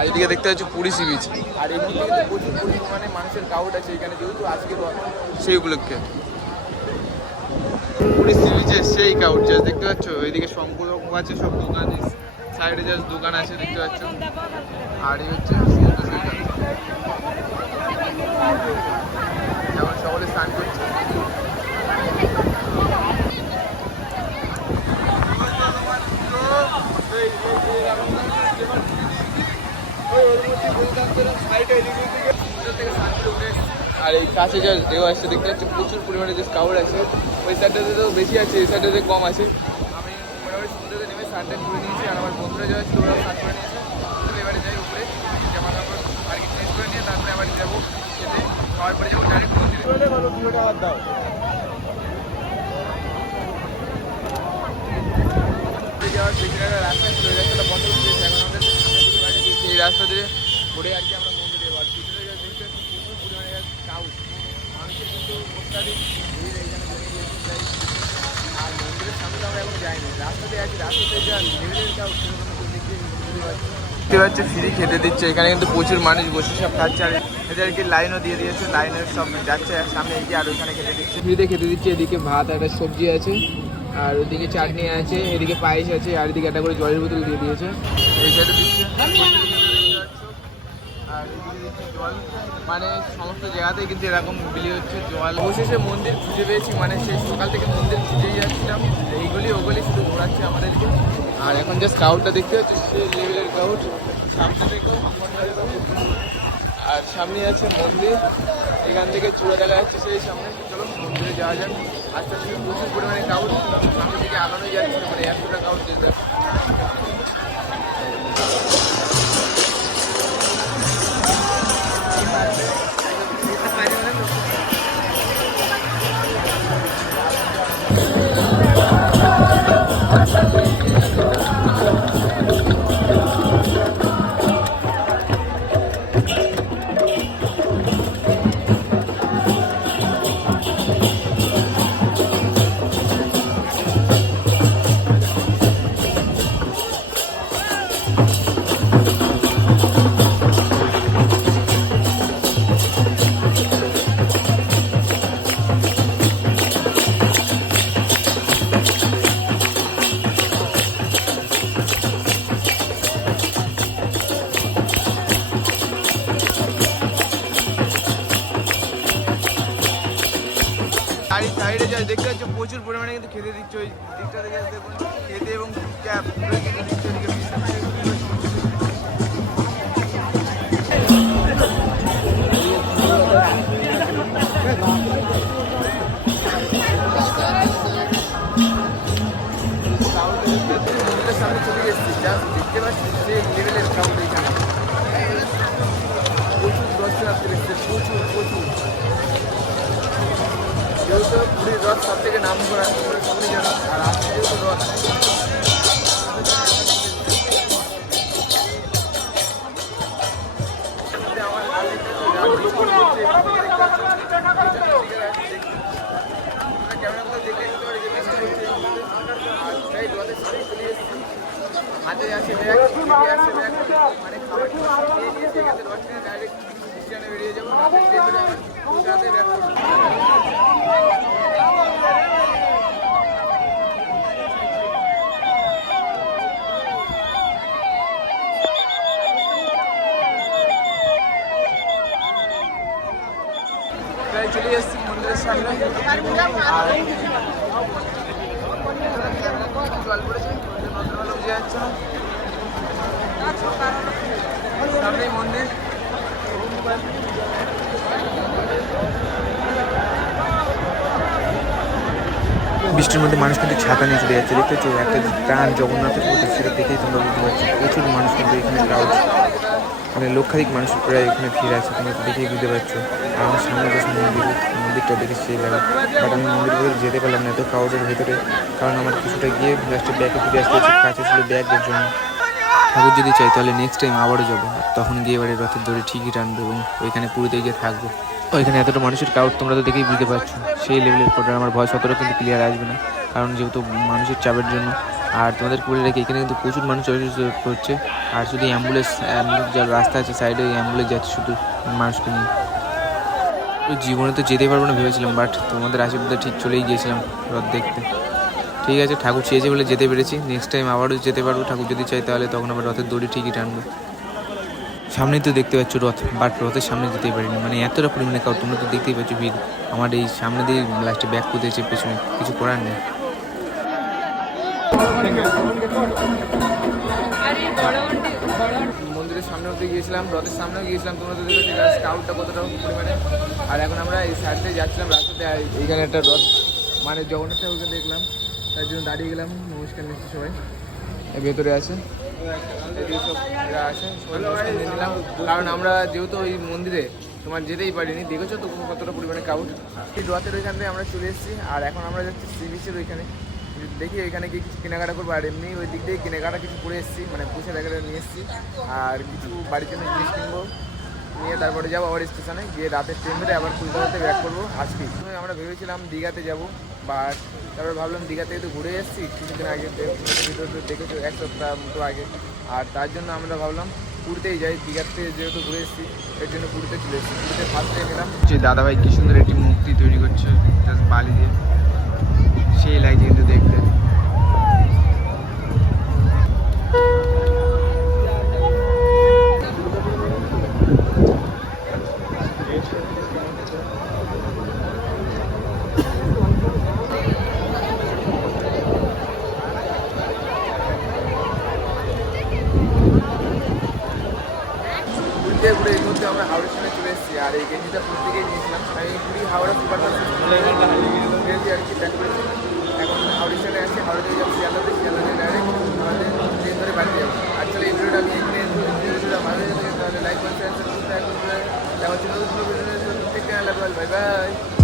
আর এদিকে দেখতে পাচ্ছি পুরী সি বিচ, আর এমনি থেকে প্রচুর পরিমাণে মানুষের ক্রাউড আছে এখানে, যেহেতু আজকে সেই উপলক্ষে পুরী সি বিচে সেই ক্রাউড জাস্ট দেখতে পাচ্ছ। ওইদিকে শঙ্কর আছে, সব দোকান, সাইডে জাস্ট দোকান আছে দেখতে পাচ্ছ। আর এই হচ্ছে সমুদ্র সৈকত, এখন সকলে স্নান করছে। আর এই কাছে যা ঢেউ আসছে দেখতে পাচ্ছি, প্রচুর পরিমাণে যে ক্রাউড আছে। ওই সাইডটাতে তো বেশি আছে, এই সাইডটাতে কম আছে। আমি মোটামুটি সমুদ্রতে নেমে স্নানটা করে নিয়েছি, আর আমার বন্ধুরা যাওয়া ছিল ওরাও স্নান করে নিয়েছে। এবারে যাই উপরে, যেমন আমরা পার্কে চেঞ্জ করে নিয়ে তারপরে আবার যাবো খেতে, খাওয়ার পরে যাবো ডাইরেক্ট মন্দিরে। যাওয়ার পেছনে একটা রাস্তা ছিল, ওই রাস্তাটা বন্ধ করে দিয়েছে। এখন আমাদের সামনে দিকে বাড়ি দিয়েছে, এই রাস্তা দিয়ে ঘুরে আর কি আমরা মন্দিরে যাবো। আর পিছনে দেখতে প্রচুর পরিমাণে ক্রাউড, মানুষের কিন্তু অত্যাধিক ভিড় এইখানে জমে গিয়েছে প্রায়। আর মন্দিরের সামনে তো আমরা এখন যাইনি, রাস্তাতে আছি, রাস্তাতে যা লেভেলের ক্রাউড সেরকম দেখতে পাচ্ছি। ফ্রি খেতে দিচ্ছে এখানে, কিন্তু প্রচুর মানুষ বসে সব খাচ্ছে। আর এদেরকে লাইনও দিয়ে দিয়েছে, লাইনের সব যাচ্ছে সামনে এগিয়ে, আর ওইখানে খেতে দিচ্ছে, ফ্রিতে খেতে দিচ্ছে। এদিকে ভাত, একটা সবজি আছে, আর ওইদিকে চাটনি আছে, এদিকে পায়েস আছে, আর এদিকে একটা করে জলের বোতল দিয়ে দিয়েছে। এই সাইডে দিচ্ছে, আর এদিকে দিচ্ছে জল। মানে সমস্ত জায়গাতেই কিন্তু এরকম বিলি হচ্ছে জল। অবশেষে মন্দির খুঁজে পেয়েছি, মানে সেই সকাল থেকে মন্দির খুঁজেই যাচ্ছিলাম, এইগুলি ওগুলি শুধু ঘোরাচ্ছে আমাদেরকে। আর এখন জাস্ট ক্রাউডটা দেখতে হচ্ছে, সেই লেভেলের ক্রাউড। সামনে দেখো, আর সামনে আছে মন্দির, এখান থেকে চূড়া দেখা যাচ্ছে সেই সামনে। চলো মন্দিরে যাওয়া যাক। আস্তে আস্তে প্রচুর পরিমাণে ক্রাউড, সামনের দিকে আগানোই যাচ্ছে, মানে এতটা ক্রাউড যেতে। সাইডে যা দেখতে পাচ্ছ প্রচুর পরিমাণে কিন্তু খেতে দিচ্ছে, ওই দিকটা দেখে দেখুন, খেতে এবং ক্যাব খেতে দিচ্ছে। ওদিকে সামনে চলে এসেছি, জাস্ট দেখতে পাচ্ছি যে লেভেলের ক্রাউড এখানে। প্রচুর দর্শনার্থী এসছে, প্রচুর প্রচুর। যেহেতু পুরীর রথ সব থেকে নাম করা, সকলেই জানো। আর আজকে যেহেতু রথ, হাতে আসে ব্যাগ, আসে ব্যাগ, মানে খাবার খেয়ে নিয়ে সেখান থেকে 10 মিনিট ডাইরেক্ট স্টেশনে বেরিয়ে যাবো, কলকাতাতে ব্যাক করবো। প্রায় চলে এসেছি মন্দিরের সামনে, আর জল পড়েছে, নতুন আলো বুঝে যাচ্ছে না। সামনেই মন্দির। বৃষ্টির মধ্যে মানুষ কিন্তু ছাতা নিয়ে চলে যাচ্ছে, দেখতে হচ্ছে একটা প্রাণ জগন্নাথের মধ্যে, সেটা দেখেই তোমরা বুঝতে পারছো। প্রচুর মানুষ কিন্তু এখানে ক্রাউড, মানে লক্ষাধিক মানুষ প্রায় এখানে ভিড় আছে, তোমরা দেখেই বুঝতে পারছো। আর আমার সামনে যে মন্দিরটা দেখে সেই জায়গা, বাট আমি মন্দির ভিতরে যেতে পারলাম না এত ক্রাউডের ভেতরে, কারণ আমার কিছুটা গিয়ে লাস্টে ব্যাগে ফিরে আসতে হচ্ছে, কাছে ছিল ব্যাগের জন্য। ঠাকুর যদি চাই তাহলে নেক্সট টাইম আবারও যাবো, আর তখন গিয়ে এবারে রথের দড়ি ঠিকই টানবো এবং ওইখানে পুরীতে গিয়ে থাকবো। ওইখানে এতটা মানুষের ক্রাউড তোমরা তো দেখেই বুঝতে পারছো, সেই লেভেলের ফটো। আমার ভয়েস অতটা কিন্তু ক্লিয়ার আসবে না, কারণ যেহেতু মানুষের চাপের জন্য আর তোমাদের বলে রাখি এখানে কিন্তু প্রচুর মানুষ চলাচল করছে, আর শুধু অ্যাম্বুলেন্স যা রাস্তা আছে সাইডে অ্যাম্বুলেন্স যাচ্ছে শুধু মানুষকে নিয়ে। তো জীবনে তো যেতে পারবো না ভেবেছিলাম, বাট তোমাদের আশেপাশে ঠিক চলেই গিয়েছিলাম রথ দেখতে। ঠিক আছে, ঠাকুর চেয়েছে বলে যেতে পেরেছি, নেক্সট টাইম আবারও যেতে পারবো ঠাকুর যদি চাই, তাহলে তখন আবার রথের দড়ি ঠিকই টানবো। সামনেই তো দেখতে পাচ্ছ রথ, বাট রথের সামনে যেতেই পারিনি, মানে এতটা পরিমাণে কাউ, তোমরা তো দেখতেই পাচ্ছ ভিড়। আমার এই সামনে দিয়ে লাস্টে ব্যাক করতে এসে পেছনে, কিছু করার নেই। মন্দিরের সামনে অব্দি গিয়েছিলাম, রথের সামনেও গিয়েছিলাম, তোমরা তো দেখেছি ক্রাউডটা কতটা পরিমাণে। আর এখন আমরা এই সাইড দিয়ে যাচ্ছিলাম রাস্তাতে, আর এইখানে একটা রথ মানে জগন্নাথ ঠাকুরকে দেখলাম, তার জন্য দাঁড়িয়ে গেলাম, নমস্কার নিচ্ছি সবাই। এর ভেতরে আছে এদিকে সব এরা আছে, সবাই নমস্কার নিয়ে নিলাম, কারণ আমরা যেহেতু ওই মন্দিরে তোমার যেতেই পারিনি, দেখেছো তো কতটা পরিমাণে ক্রাউড। এই রথের ওইখান থেকে আমরা চলে এসেছি, আর এখন আমরা যাচ্ছি সি বিচের ওইখানে, দেখি ওইখানে গিয়ে কিছু কেনাকাটা করবো। আর এমনি ওই দিক দিয়ে কেনাকাটা কিছু করে এসেছি, মানে পুষে দেখা নিয়ে এসেছি, আর কিছু বাড়ির জন্য জিনিস কিনবো, নিয়ে তারপরে যাবো আবার স্টেশনে গিয়ে রাতের ট্রেন ধরে আবার কলকাতাতে ব্যাক করবো আজকে। আমরা ভেবেছিলাম দীঘাতে যাবো, বাট তারপরে ভাবলাম দীঘাতে একটু ঘুরে এসেছি কিছুদিন আগে, ভিডিওতে দেখেছো 1 সপ্তাহ মতো আগে, আর তার জন্য আমরা ভাবলাম পুরীতেই যাই, দীঘাতে যেহেতু ঘুরে এসেছি এর জন্য পুরীতে চলে এসেছি। পুরীতে ফার্স্ট টাইম এলাম। যে দাদাভাই কি সুন্দর একটি মূর্তি তৈরি করছে জাস্ট বালি দিয়ে, সেই লাগছে কিন্তু দেখতে। পুরীতে ঘুরে এই মুহূর্তে আমরা হাওড়া স্টেশনে চলে এসেছি, আর এই গেঞ্জিটা পুরী থেকেই নিয়েছিলাম। আমি পুরী হাওড়া সুপারফাস্ট গেঞ্জি আর কি প্যাক করেছি। এখন হাওড়া স্টেশনে আসছি, হাওড়া থেকে যাচ্ছি শিয়ালদাতে, শিয়ালদাতে ডাইরেক্ট আমাদের ট্রেন ধরে বাড়ি যাবো। আসলে এই ভিডিওটা আমি এখানে ভিডিওটা ভালো লেগে থাকে তাহলে লাইক করতে দেখা হচ্ছে নতুন ভিডিও, বাই বাই।